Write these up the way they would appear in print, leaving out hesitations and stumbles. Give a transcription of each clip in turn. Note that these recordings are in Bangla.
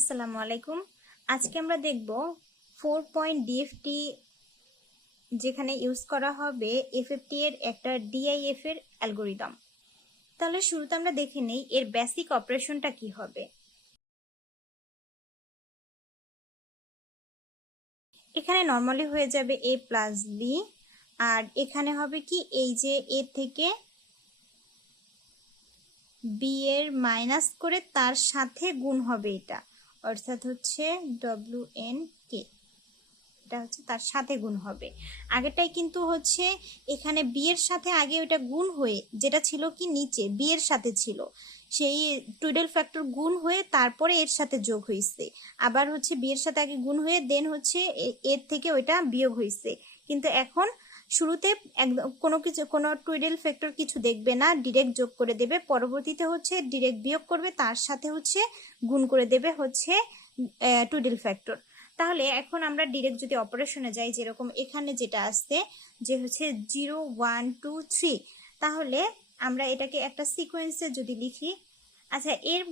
আসসালামু আলাইকুম। আজকে আমরা দেখব 4 পয়েন্ট ডিএফটি যেখানে ইউজ করা হবে এফএফটি এর একটা ডিআইএফ এর অ্যালগরিদম। তাহলে শুরুতে আমরা দেখে নেই এর বেসিক অপারেশনটা কি হবে। এখানে নরমালি হয়ে যাবে a প্লাস বি, আর এখানে হবে কি এই যে এ থেকে বি এর মাইনাস করে তার সাথে গুণ হবে, এটা অর্থাৎ হচ্ছে WN কে, এটা হচ্ছে তার সাথে গুণ হবে। আগেরটাই কিন্তু হচ্ছে এখানে বি এর সাথে আগে ওটা গুণ হয়ে যেটা ছিল কি নিচে বি এর সাথে ছিল, সেই টুডেল ফ্যাক্টর গুণ হয়ে তারপরে এর সাথে যোগ হয়েছে, আবার হচ্ছে বি এর সাথে আগে গুণ হয়ে দেন হচ্ছে এর থেকে ওইটা বিয়োগ হয়েছে। কিন্তু এখন শুরুতে একদম কোনো টুডেল ফ্যাক্টর কিছু দেখবে না, ডিরেক্ট যোগ করে দেবে, পরবর্তীতে হচ্ছে ডিরেক্ট বিয়োগ করবে, তার সাথে হচ্ছে গুণ করে দেবে হচ্ছে টুডেল ফ্যাক্টর। তাহলে এখন আমরা ডিরেক্ট যদি অপারেশনে যাই, যেরকম এখানে যেটা আসছে যে হচ্ছে 0 1 2 3, তাহলে আমরা এটাকে একটা সিকোয়েন্সে যদি লিখি, আচ্ছা এর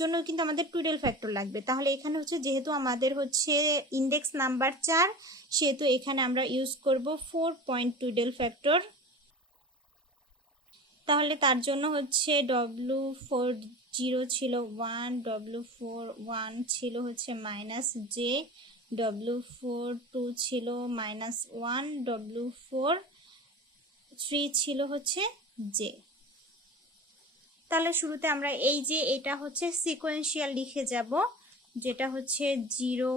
জন্য কিন্তু আমাদের টুডেল ফ্যাক্টর লাগবে। তাহলে এখানে হচ্ছে যেহেতু আমাদের হচ্ছে ইন্ডেক্স নাম্বার 4, সেহেতু এখানে আমরা ইউজ করব 4 পয়েন্ট টুডেল ফ্যাক্টর। তাহলে তার জন্য হচ্ছে W4 0 ছিল 1, W4 1 ছিল হচ্ছে মাইনাস জে, W4 2 ছিল মাইনাস 1, W4 3 ছিল হচ্ছে জে। তাহলে শুরুতে আমরা এই যে এটা হচ্ছে সিকোয়েন্সিয়াল লিখে যাব, যেটা হচ্ছে 0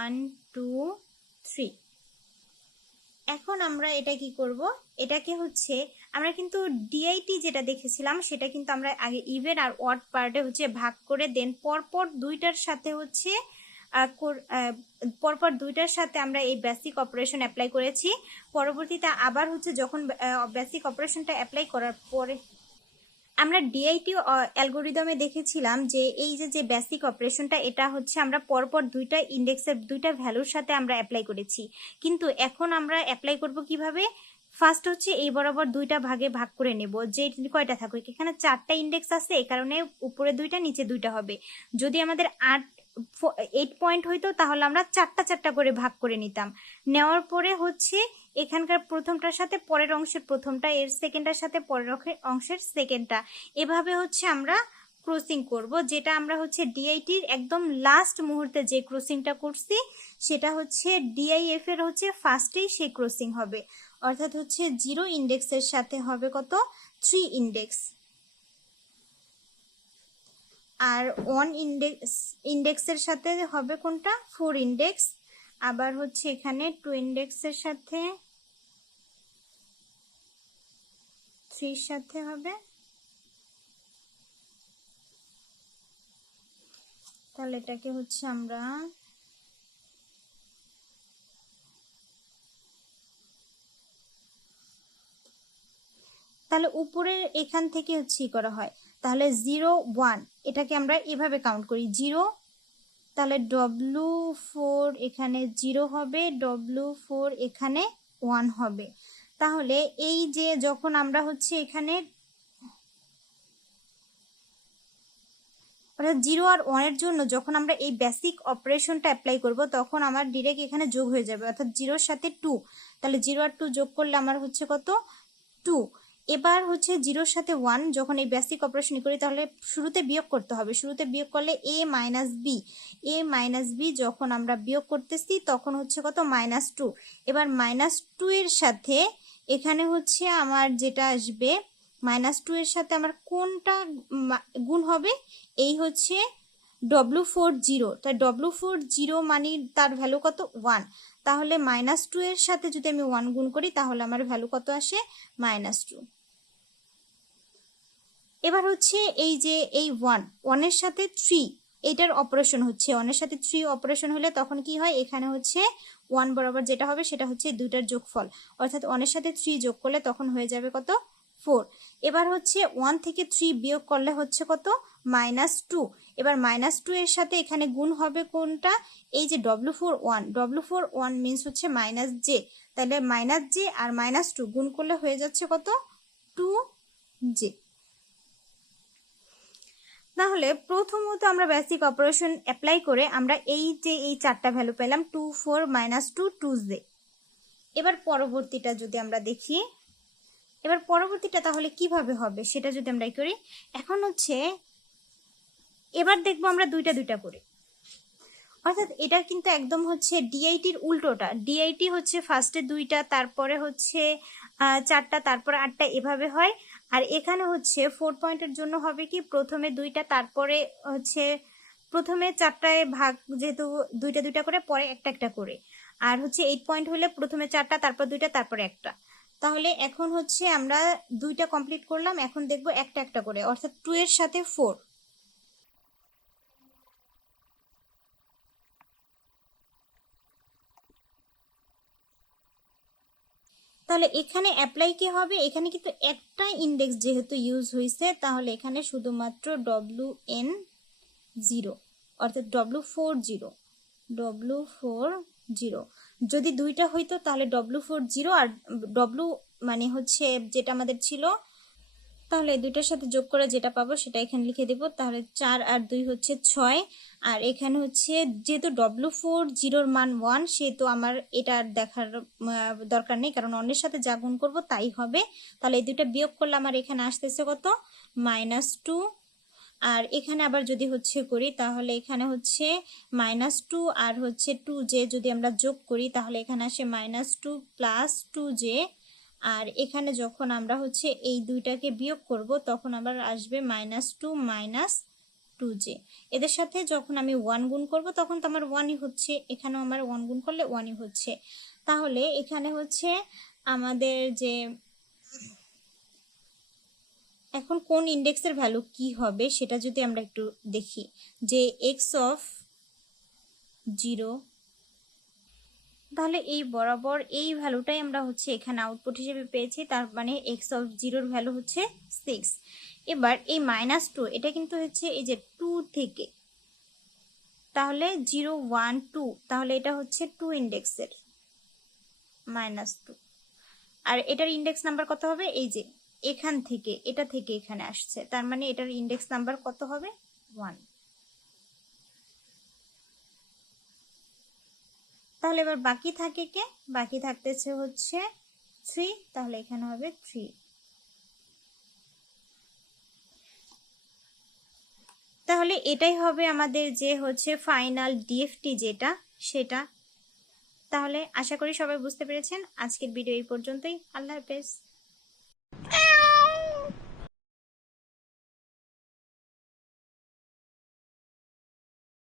1 2 3। এখন আমরা এটা কি করব, এটাকে হচ্ছে আমরা কিন্তু ডিআইটি যেটা দেখেছিলাম সেটা কিন্তু আমরা আগে ইভেন আর অড পার্টে হচ্ছে ভাগ করে দেন পরপর দুইটার সাথে হচ্ছে আমরা এই বেসিক অপারেশন অ্যাপ্লাই করেছি। পরবর্তীতে আবার হচ্ছে যখন বেসিক অপারেশনটা অ্যাপ্লাই করার পরে আমরা ডিআইটি অ্যালগরিদমে দেখেছিলাম যে এই যে বেসিক অপারেশনটা এটা হচ্ছে আমরা পরপর দুইটা ইন্ডেক্সের দুইটা ভ্যালুর সাথে আমরা অ্যাপ্লাই করেছি, কিন্তু এখন আমরা অ্যাপ্লাই করব কিভাবে। ফার্স্ট হচ্ছে এই বরাবর দুইটা ভাগে ভাগ করে নেব, যে কয়টা থাকুক, এখানে 4টা ইন্ডেক্স আছে, এই কারণে উপরে দুইটা নিচে দুইটা হবে। যদি আমাদের 8 পয়েন্ট হইতো তাহলে আমরা 4টা করে ভাগ করে নিতাম। নেওয়ার পরে হচ্ছে এখানকার প্রথমটার সাথে পরের অংশের প্রথমটা, এর সেকেন্ডের সাথে পরের অংশের সেকেন্ডটা, এভাবে হচ্ছে আমরা ক্রসিং করব। যেটা আমরা হচ্ছে ডিআইটির একদম লাস্ট মুহূর্তে যে ক্রসিংটা করছি সেটা হচ্ছে ডিআইএফ এর হচ্ছে ফার্স্টেই সেই ক্রসিং হবে, অর্থাৎ হচ্ছে 0 ইন্ডেক্সের সাথে হবে কত 3 ইন্ডেক্স, আর 1 ইন্ডেক্সের সাথে হবে কোনটা 4 ইন্ডেক্স, আবার হচ্ছে এখানে 2 ইন্ডেক্সের সাথে 3 সাথে হবে। তাহলে এটাকে হচ্ছে আমরা তাহলে উপরের এখান থেকে হচ্ছে করা হয়, তাহলে 0 1 এটাকে আমরা এভাবে কাউন্ট করি 0, তাহলে W4 এখানে 0 হবে, W4 এখানে 1 হবে। তাহলে এই যে যখন আমরা হচ্ছে এখানে অর্থাৎ 0 আর 1 এর জন্য যখন আমরা এই বেসিক অপারেশনটা অ্যাপ্লাই করব তখন আমার ডিরেক্ট এখানে যোগ হয়ে যাবে, অর্থাৎ 0 এর সাথে 2, তাহলে 0 আর 2 যোগ করলে আমার হচ্ছে কত 2। এবার হচ্ছে 0 এর সাথে 1 যখন এই বেসিক অপারেশন করি তাহলে শুরুতে বিয়োগ করতে হবে, শুরুতে বিয়োগ করলে a মাইনাস বি যখন আমরা বিয়োগ করতেছি তখন হচ্ছে কত -2। এবার -2 এর সাথে এখানে হচ্ছে আমার যেটা আসবে -2 এর সাথে আমার কোনটা গুণ হবে, এই হচ্ছে W4 0, তাই W4 0 মানে তার ভ্যালু কত 1, তাহলে -2 এর সাথে যদি আমি 1 গুণ করি তাহলে আমার ভ্যালু কত আসে -2। এবার হচ্ছে এই যে এই 1 এর সাথে 3 এটার অপারেশন হচ্ছে, 1 এর সাথে 3 অপারেশন হলে তখন কি হয়, এখানে হচ্ছে 1 বরাবর যেটা হবে সেটা হচ্ছে দুইটার যোগফল, অর্থাৎ 1 এর সাথে 3 যোগ করলে তখন হয়ে যাবে কত 4। এবার হচ্ছে 1 থেকে 3 বিয়োগ করলে হচ্ছে কত -2। এবার -2 এর সাথে এখানে গুণ হবে কোনটা, এই যে W4 1 মিন্স হচ্ছে -j, তাহলে -j আর -2 গুণ করলে হয়ে যাচ্ছে কত 2j। তাহলে প্রথমত আমরা বেসিক অপারেশন অ্যাপ্লাই করে আমরা এই যে এই চারটা ভ্যালু পেলাম 2 4 -2 2j। এবার পরবর্তীটা যদি আমরা দেখি, এবার পরবর্তীটা তাহলে কিভাবে হবে সেটা যদি আমরা করি, এখন হচ্ছে এবার দেখবো আমরা দুইটা দুইটা করে, অর্থাৎ এটা কিন্তু একদম হচ্ছে ডিআইটির উল্টোটা। ডিআইটি হচ্ছে ফার্স্টে দুইটা, তারপরে হচ্ছে চারটা, তারপরে আটটা, এভাবে হয়। আর এখানে হচ্ছে 4 পয়েন্টের জন্য হবে কি প্রথমে দুইটা, তারপরে হচ্ছে প্রথমে চারটায় ভাগ, যেহেতু দুইটা দুইটা করে, পরে একটা একটা করে। আর হচ্ছে 8 পয়েন্ট হলে প্রথমে চারটা, তারপর দুইটা, তারপরে একটা। তাহলে এখন হচ্ছে আমরা দুইটা কমপ্লিট করলাম, এখন দেখবো একটা একটা করে, অর্থাৎ 2 এর সাথে 4। তাহলে এখানে অ্যাপ্লাই কি হবে, এখানে কিন্তু একটা ইন্ডেক্স যেহেতু ইউজ হয়েছে, তাহলে এখানে শুধুমাত্র WN0, অর্থাৎ W40। যদি দুইটা হইতো তাহলে W40 আর W মানে হচ্ছে যেটা আমাদের ছিল, তাহলে দুইটার সাথে যোগ করে যেটা পাবো সেটা এখানে লিখে দেব। তাহলে 4 আর 2 হচ্ছে 6। আর এখানে হচ্ছে যেহেতু W40 মান 1, সেহেতু আমার এটা আর দেখার দরকার নেই, কারণ অন্যের সাথে যা গুণ করবো তাই হবে। তাহলে এই দুইটা বিয়োগ করলে আমার এখানে আসতেছে কত, -2। আর এখানে আবার যদি হচ্ছে করি, তাহলে এখানে হচ্ছে -2 আর হচ্ছে 2j যদি আমরা যোগ করি, তাহলে এখানে আসে -2 + 2j। আর এখানে যখন আমরা হচ্ছে এই দুইটাকে বিয়োগ করব, তখন আবার আসবে -2 - 2j। এদের সাথে যখন আমি 1 গুণ করব, তখন তো আমার 1ই হচ্ছে, এখানেও আমার 1 গুণ করলে 1ই হচ্ছে। তাহলে এখানে হচ্ছে আমাদের যে এখন কোন ইন্ডেক্সের ভ্যালু কি হবে সেটা যদি আমরা একটু দেখি, যে x(0), তাহলে এই বরাবর এই ভ্যালুটাই আমরা হচ্ছে এখানে আউটপুট হিসেবে পেয়েছি, তার মানে x(0) ভ্যালু হচ্ছে 6। এবার এই -2 এটা কিন্তু হচ্ছে এই যে 2 থেকে, তাহলে 0 1 2, তাহলে এটা হচ্ছে 2 ইন্ডেক্সের -2। আর এটার ইন্ডেক্স নাম্বার কত হবে, এই যে এখান থেকে, এটা থেকে এখানে আসছে, তার মানে এটার ইন্ডেক্স নাম্বার কত হবে, 1। তাহলে এবার বাকি থাকে কে, বাকি থাকতেছে হচ্ছে 3, তাহলে এখানে হবে 3। তাহলে এটাই হবে আমাদের যে হচ্ছে ফাইনাল ডিএফটি যেটা, সেটা। তাহলে আশা করি সবাই বুঝতে পেরেছেন। আজকের ভিডিও এই পর্যন্তই। আল্লাহ হাফেজ।